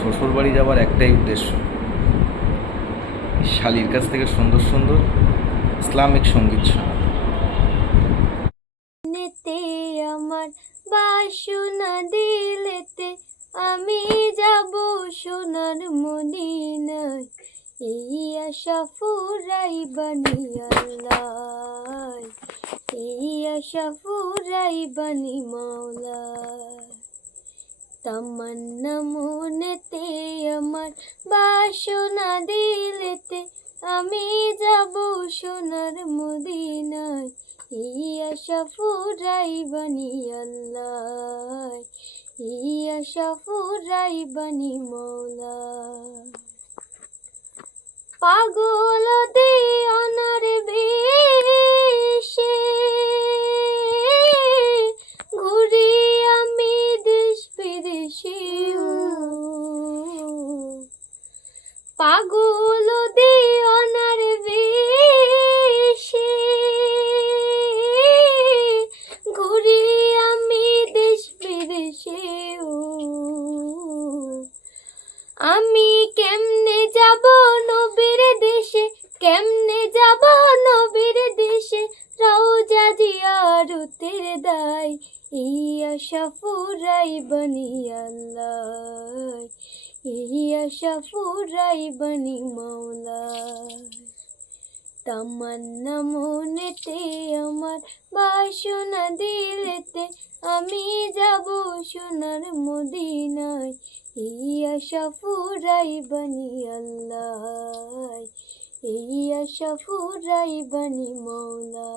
শ্বশুরবাড়ি যাবার একটাই উদ্দেশ্য, শালির কাছ থেকে সুন্দর সুন্দর ইসলামিক সঙ্গীত শোনা। নেতে আমার বাসনা দিলেতে, আমি যাব সোনার মদিনায়। এই আশা ফুরাইবানি আল্লাহ, এই আশা ফুরাইবানি মাওলা। তামান্না মনেতে আমার বাসনা দিলেতে, আমি যাব সোনার মদিনায়। এই আশা ফুরাইবানি আল্লাহ, এই আশা ফুরাইবানি মাওলা। পাগল দেওয়ানার বেশে ঘুরি আমি দেশ বিদেশে, পাগল দেওয়ানার বেশে ঘুরি আমি দেশ বিদেশে। আমি কেমনে যাব নবীর দেশে, কেমনে যাব নবীর দেশে, রওজা জিয়ারতের দায়। এই আশা ফুরাইবানি আল্লাহ, এই আশা ফুরাইবানি মাওলা। তামান্না মনেতে আমার বাসনা দিলেতে, আমি যাব সোনার মদিনায়। এই আশা ফুরাইবানি আল্লাহ, এই আশা ফুরাইবানি মাওলা।